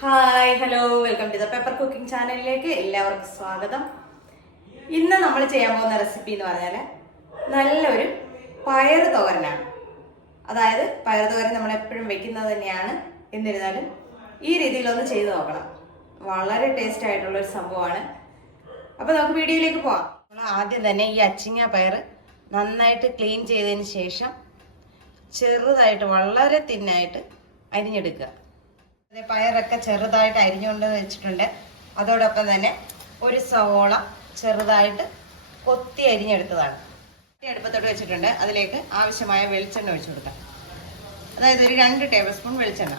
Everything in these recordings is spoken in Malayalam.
Hi hello welcome to the pepper cooking ചാനലിലേക്ക് എല്ലാവർക്കും സ്വാഗതം. ഇന്ന് നമ്മൾ ചെയ്യാൻ പോകുന്ന റെസിപ്പി എന്ന് പറഞ്ഞാൽ നല്ലൊരു പയർ തോരനാണ്. അതായത് പയർ തോരൻ നമ്മൾ എപ്പോഴും വെക്കുന്നത് തന്നെയാണ്, എന്നിരുന്നാലും ഈ രീതിയിലൊന്ന് ചെയ്ത് നോക്കണം. വളരെ ടേസ്റ്റ് ആയിട്ടുള്ളൊരു സംഭവമാണ്. അപ്പോൾ നമുക്ക് വീഡിയോയിലേക്ക് പോവാം. നമ്മൾ ആദ്യം തന്നെ ഈ അച്ചിങ്ങ പയർ നന്നായിട്ട് ക്ലീൻ ചെയ്തതിന് ശേഷം ചെറുതായിട്ട് വളരെ തിന്നായിട്ട് അരിഞ്ഞെടുക്കുക. പയറൊക്കെ ചെറുതായിട്ട് അരിഞ്ഞുകൊണ്ട് വെച്ചിട്ടുണ്ട്. അതോടൊപ്പം തന്നെ ഒരു സവോള ചെറുതായിട്ട് കൊത്തി അരിഞ്ഞെടുത്തതാണ്. അടുപ്പത്തോട്ട് വെച്ചിട്ടുണ്ട്. അതിലേക്ക് ആവശ്യമായ വെളിച്ചെണ്ണ ഒഴിച്ചു കൊടുക്കാം. അതായത് ഒരു 2 ടേബിൾ സ്പൂൺ വെളിച്ചെണ്ണ.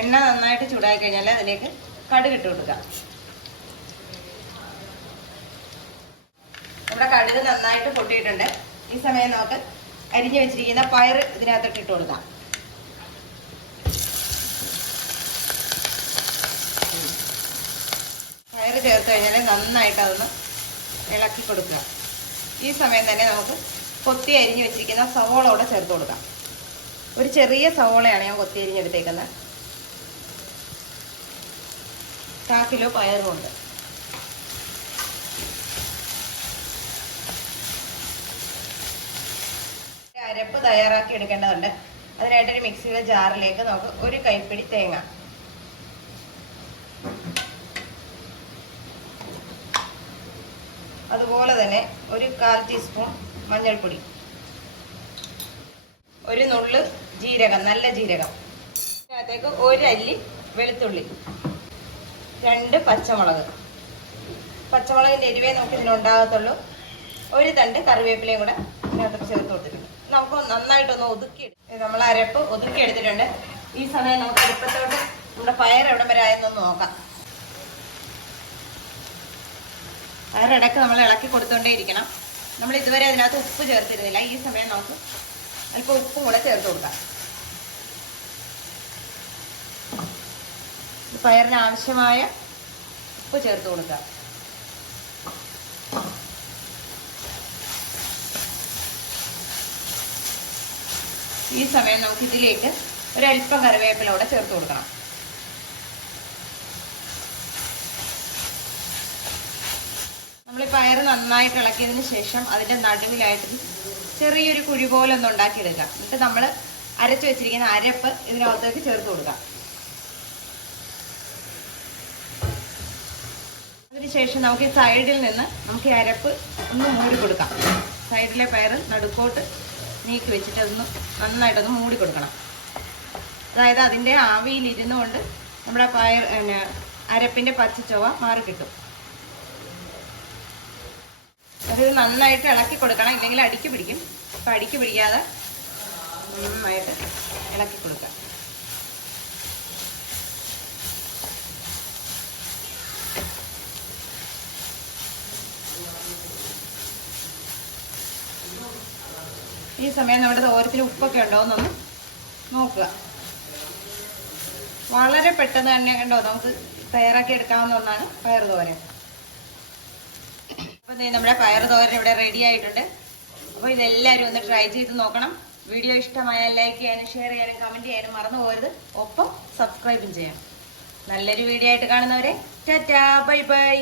എണ്ണ നന്നായിട്ട് ചൂടായി കഴിഞ്ഞാൽ അതിലേക്ക് കടുക് ഇട്ട് കൊടുക്കാം. നമ്മുടെ കടുക് നന്നായിട്ട് പൊട്ടിയിട്ടുണ്ട്. ഈ സമയം നമുക്ക് അരിഞ്ഞു വെച്ചിരിക്കുന്ന പയർ ഇതിനകത്തോട്ട് ഇട്ട് കൊടുക്കാം. പയർ ചേർത്ത് കഴിഞ്ഞാൽ നന്നായിട്ട് അതൊന്ന് ഇളക്കി കൊടുക്കുക. ഈ സമയം തന്നെ നമുക്ക് കൊത്തി അരിഞ്ഞ് വെച്ചിരിക്കുന്ന സവോള കൂടെ ചേർത്ത് കൊടുക്കാം. ഒരു ചെറിയ സവോളയാണ് ഞാൻ കൊത്തി അരിഞ്ഞെടുത്തേക്കുന്നത്. 1/4 കിലോ പയറുമുണ്ട്. അരപ്പ് തയ്യാറാക്കി എടുക്കേണ്ടതുണ്ട്. അതിനായിട്ടൊരു മിക്സിയുടെ ജാറിലേക്ക് നമുക്ക് ഒരു കൈപ്പിടി തേങ്ങ, അതുപോലെ തന്നെ ഒരു 1/4 ടീസ്പൂൺ മഞ്ഞൾപ്പൊടി, ഒരു നുള്ള് ജീരകം, നല്ല ജീരകം, അതിനകത്തേക്ക് 1 അല്ലി വെളുത്തുള്ളി, 2 പച്ചമുളക്. പച്ചമുളകിൻ്റെ എരിവേ നമുക്ക് ഇതിനുണ്ടാകത്തുള്ളൂ. ഒരു തണ്ട് കറിവേപ്പിലയും കൂടെ ഇതിനകത്ത് ചേർത്ത് കൊടുത്തിട്ടുണ്ട്. നമുക്ക് നന്നായിട്ടൊന്ന് ഒതുക്കി, നമ്മൾ അരപ്പ് ഒതുക്കി എടുത്തിട്ടുണ്ട്. ഈ സമയം നമുക്ക് അടുപ്പത്തോട്ട് നമ്മുടെ പയർ എവിടം വരെ ആയെന്നൊന്ന് നോക്കാം. പയറിടയ്ക്ക് നമ്മൾ ഇളക്കി കൊടുത്തുകൊണ്ടേ ഇരിക്കണം. നമ്മൾ ഇതുവരെ അതിനകത്ത് ഉപ്പ് ചേർത്തിരുന്നില്ല. ഈ സമയം നമുക്ക് അല്പം ഉപ്പും കൂടെ ചേർത്ത് കൊടുക്കാം. പയറിന് ആവശ്യമായ ഉപ്പ് ചേർത്ത് കൊടുക്കുക. ഈ സമയം നമുക്ക് ഇതിലേക്ക് ഒരല്പം കറിവേപ്പില കൂടെ ചേർത്ത് കൊടുക്കണം. നമ്മൾ ഈ പയർ നന്നായിട്ട് ഇളക്കിയതിന് ശേഷം അതിൻ്റെ നടുവിലായിട്ട് ചെറിയൊരു കുഴി പോലെ ഒന്ന് ഉണ്ടാക്കിയെടുക്കുക. എന്നിട്ട് നമ്മൾ അരച്ചു വെച്ചിരിക്കുന്ന അരപ്പ് ഇതിനകത്തേക്ക് ചേർത്ത് കൊടുക്കാം. അതിനുശേഷം നമുക്ക് ഈ സൈഡിൽ നിന്ന് നമുക്ക് ഈ അരപ്പ് ഒന്ന് മൂടി കൊടുക്കാം. സൈഡിലെ പയർ നടുക്കോട്ട് നീക്കി വെച്ചിട്ട് അതൊന്ന് നന്നായിട്ടൊന്ന് മൂടി കൊടുക്കണം. അതായത് അതിൻ്റെ ആവിയിലിരുന്നു കൊണ്ട് നമ്മുടെ പയർ അരപ്പിൻ്റെ പച്ചച്ചൊവ മാറി കിട്ടും. അത് നന്നായിട്ട് ഇളക്കി കൊടുക്കണം, ഇല്ലെങ്കിൽ അടിക്ക് പിടിക്കും. അപ്പം അടിക്ക് പിടിക്കാതെ നന്നായിട്ട് ഇളക്കി കൊടുക്കുക. ഈ സമയം നമ്മുടെ തോരത്തിൽ ഉപ്പൊക്കെ ഉണ്ടോ എന്നൊന്ന് നോക്കുക. വളരെ പെട്ടെന്ന് തന്നെ കണ്ടോ നമുക്ക് തയ്യാറാക്കി എടുക്കാവുന്ന ഒന്നാണ് പയർ തോരൻ. അപ്പോൾ നമ്മുടെ പയർ തോരൻ ഇവിടെ റെഡി ആയിട്ടുണ്ട്. അപ്പോൾ ഇതെല്ലാവരും ഒന്ന് ട്രൈ ചെയ്ത് നോക്കണം. വീഡിയോ ഇഷ്ടമായാൽ ലൈക്ക് ചെയ്യാനും ഷെയർ ചെയ്യാനും കമൻറ്റ് ചെയ്യാനും മറന്നു പോകരുത്. ഒപ്പം സബ്സ്ക്രൈബും ചെയ്യാം. നല്ലൊരു വീഡിയോ ആയിട്ട് കാണുന്നവരെ ടാറ്റാ, ബൈ ബൈ.